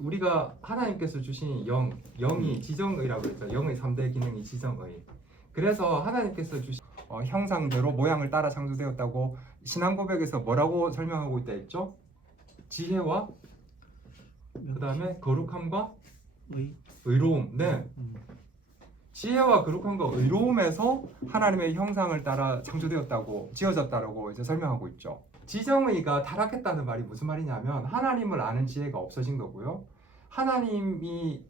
우리가 하나님께서 주신 영이 지정의라고 했죠. 영의 3대 기능이 지정의. 그래서 하나님께서 주신 형상대로 모양을 따라 창조되었다고 신앙 고백에서 뭐라고 설명하고 있다 했죠? 지혜와 그 다음에 거룩함과 의로움. 네. 지혜와 거룩함과 의로움에서 하나님의 형상을 따라 창조되었다고 지어졌다라고 이제 설명하고 있죠. 지정의가 타락했다는 말이 무슨 말이냐면 하나님을 아는 지혜가 없어진 거고요. 하나님이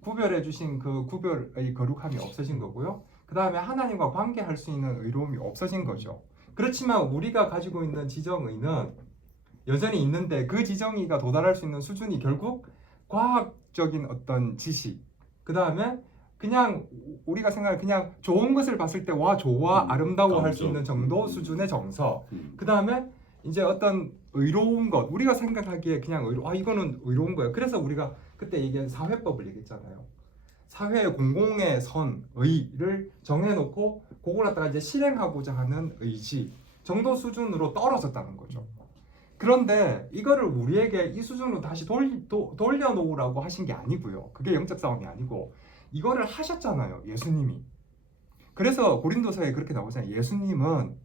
구별해 주신 그 구별의 거룩함이 없어진 거고요. 그 다음에 하나님과 관계할 수 있는 의로움이 없어진 거죠. 그렇지만 우리가 가지고 있는 지정의는 여전히 있는데 그 지정의가 도달할 수 있는 수준이 결국 과학적인 어떤 지식, 그 다음에 그냥 우리가 생각하는 그냥 좋은 것을 봤을 때 와 좋아 아름다워 할 수 있는 정도 수준의 정서, 그 다음에 이제 어떤 의로운 것, 우리가 생각하기에 그냥 이거는 의로운 거예요. 그래서 우리가 그때 얘기한 사회법을 얘기했잖아요. 사회의 공공의 선의를 정해놓고 그걸 갖다가 이제 실행하고자 하는 의지 정도 수준으로 떨어졌다는 거죠. 그런데 이거를 우리에게 이 수준으로 다시 돌려놓으라고 하신 게 아니고요. 그게 영적 싸움이 아니고 이거를 하셨잖아요, 예수님이. 그래서 고린도서에 그렇게 나오잖아요. 예수님은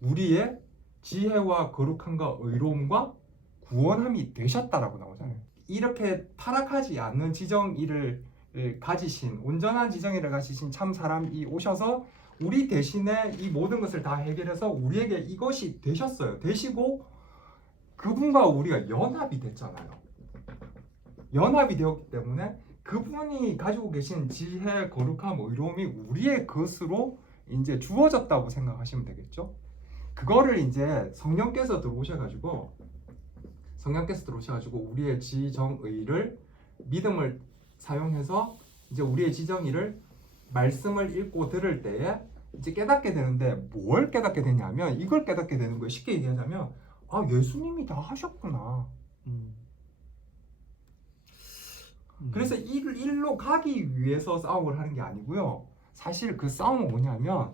우리의 지혜와 거룩함과 의로움과 구원함이 되셨다라고 나오잖아요. 이렇게 타락하지 않는 지정의를 가지신, 온전한 지정의를 가지신 참 사람이 오셔서 우리 대신에 이 모든 것을 다 해결해서 우리에게 이것이 되셨어요. 되시고 그분과 우리가 연합이 됐잖아요. 연합이 되었기 때문에 그분이 가지고 계신 지혜, 거룩함, 의로움이 우리의 것으로 이제 주어졌다고 생각하시면 되겠죠. 그거를 이제 성령께서 들어오셔가지고 우리의 지정의를 믿음을 사용해서 이제 우리의 지정의를 말씀을 읽고 들을 때에 이제 깨닫게 되는데 뭘 깨닫게 되냐면 이걸 깨닫게 되는 거예요. 쉽게 얘기하자면 예수님이 다 하셨구나. 그래서 일로 가기 위해서 싸움을 하는 게 아니고요. 사실 그 싸움은 뭐냐면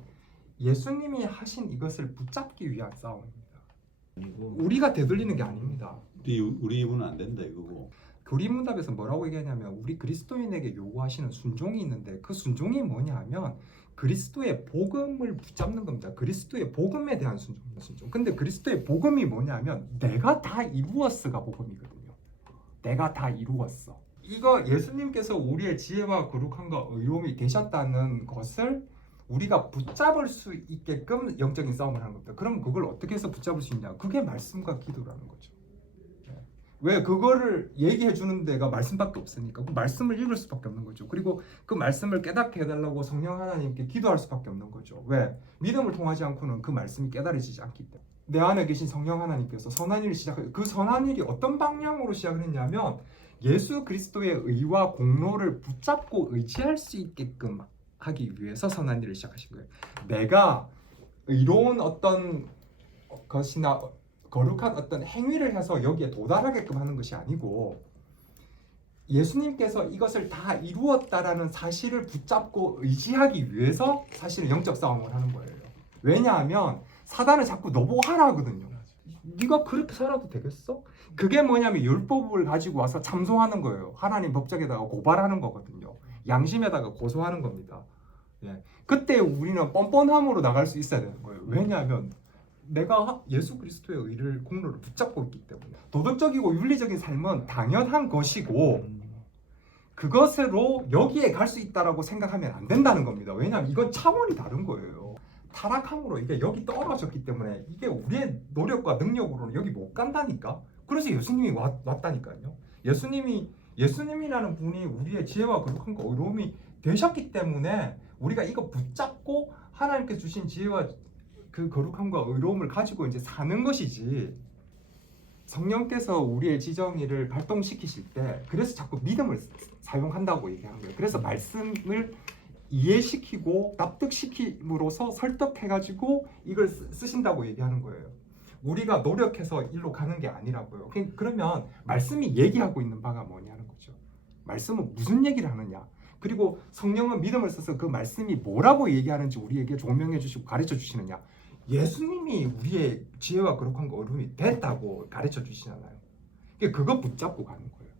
예수님이 하신 이것을 붙잡기 위한 싸움입니다. 우리가 되돌리는 게 아닙니다. 우리 입은 안 된다 이거고. 교리문답에서 뭐라고 얘기하냐면 우리 그리스도인에게 요구하시는 순종이 있는데 그 순종이 뭐냐 하면 그리스도의 복음을 붙잡는 겁니다. 그리스도의 복음에 대한 순종. 근데 그리스도의 복음이 뭐냐면 내가 다 이루었어가 복음이거든요. 내가 다 이루었어. 이거 예수님께서 우리의 지혜와 거룩함과 의로움이 되셨다는 것을 우리가 붙잡을 수 있게끔 영적인 싸움을 하는 겁니다. 그럼 그걸 어떻게 해서 붙잡을 수 있냐? 그게 말씀과 기도라는 거죠. 왜 그거를 얘기해 주는 데가 말씀밖에 없으니까 그 말씀을 읽을 수밖에 없는 거죠. 그리고 그 말씀을 깨닫게 해달라고 성령 하나님께 기도할 수밖에 없는 거죠. 왜? 믿음을 통하지 않고는 그 말씀이 깨달아지지 않기 때문에. 내 안에 계신 성령 하나님께서 선한 일을 시작해요. 그 선한 일이 어떤 방향으로 시작을 했냐면 예수 그리스도의 의와 공로를 붙잡고 의지할 수 있게끔 하기 위해서 선한 일을 시작하신 거예요. 내가 의로운 어떤 것이나 거룩한 어떤 행위를 해서 여기에 도달하게끔 하는 것이 아니고 예수님께서 이것을 다 이루었다라는 사실을 붙잡고 의지하기 위해서 사실은 영적 싸움을 하는 거예요. 왜냐하면 사단은 자꾸 너보고 하라 하거든요. 네가 그렇게 살아도 되겠어? 그게 뭐냐면 율법을 가지고 와서 참소하는 거예요. 하나님 법정에다가 고발하는 거거든요. 양심에다가 고소하는 겁니다. 예. 그때 우리는 뻔뻔함으로 나갈 수 있어야 되는 거예요. 왜냐하면 내가 예수 그리스도의 의를 공로를 붙잡고 있기 때문에. 도덕적이고 윤리적인 삶은 당연한 것이고 그것으로 여기에 갈 수 있다라고 생각하면 안 된다는 겁니다. 왜냐하면 이건 차원이 다른 거예요. 타락함으로 이게 여기 떨어졌기 때문에 이게 우리의 노력과 능력으로는 여기 못 간다니까. 그래서 예수님이 왔다니까요. 예수님이라는 분이 우리의 지혜와 거룩함과 의로움이 되셨기 때문에 우리가 이거 붙잡고 하나님께 주신 지혜와 그 거룩함과 의로움을 가지고 이제 사는 것이지. 성령께서 우리의 지정의를 발동시키실 때 그래서 자꾸 믿음을 사용한다고 얘기하는 거예요. 그래서 말씀을 이해시키고 납득시킴으로써 설득해가지고 이걸 쓰신다고 얘기하는 거예요. 우리가 노력해서 일로 가는 게 아니라고요. 그러면 말씀이 얘기하고 있는 바가 뭐냐는 거죠. 말씀은 무슨 얘기를 하느냐. 그리고 성령은 믿음을 써서 그 말씀이 뭐라고 얘기하는지 우리에게 조명해 주시고 가르쳐 주시느냐. 예수님이 우리의 지혜와 거룩함과 의로움이 됐다고 가르쳐 주시잖아요. 그거 붙잡고 가는 거예요.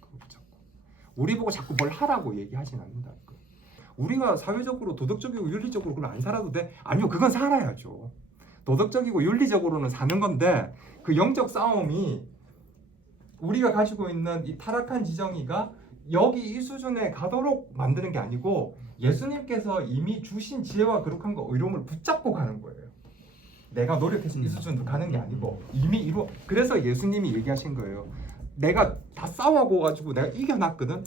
그거 붙잡고. 우리 보고 자꾸 뭘 하라고 얘기하진 않는다. 우리가 사회적으로 도덕적이고 윤리적으로 그걸 안 살아도 돼? 아니요, 그건 살아야죠. 도덕적이고 윤리적으로는 사는 건데 그 영적 싸움이 우리가 가지고 있는 이 타락한 지정이가 여기 이 수준에 가도록 만드는 게 아니고 예수님께서 이미 주신 지혜와 거룩한 거 의로움을 붙잡고 가는 거예요. 내가 노력해서 이 수준도 가는 게 아니고 이미 이루. 그래서 예수님이 얘기하신 거예요. 내가 다 싸워고 가지고 내가 이겨놨거든.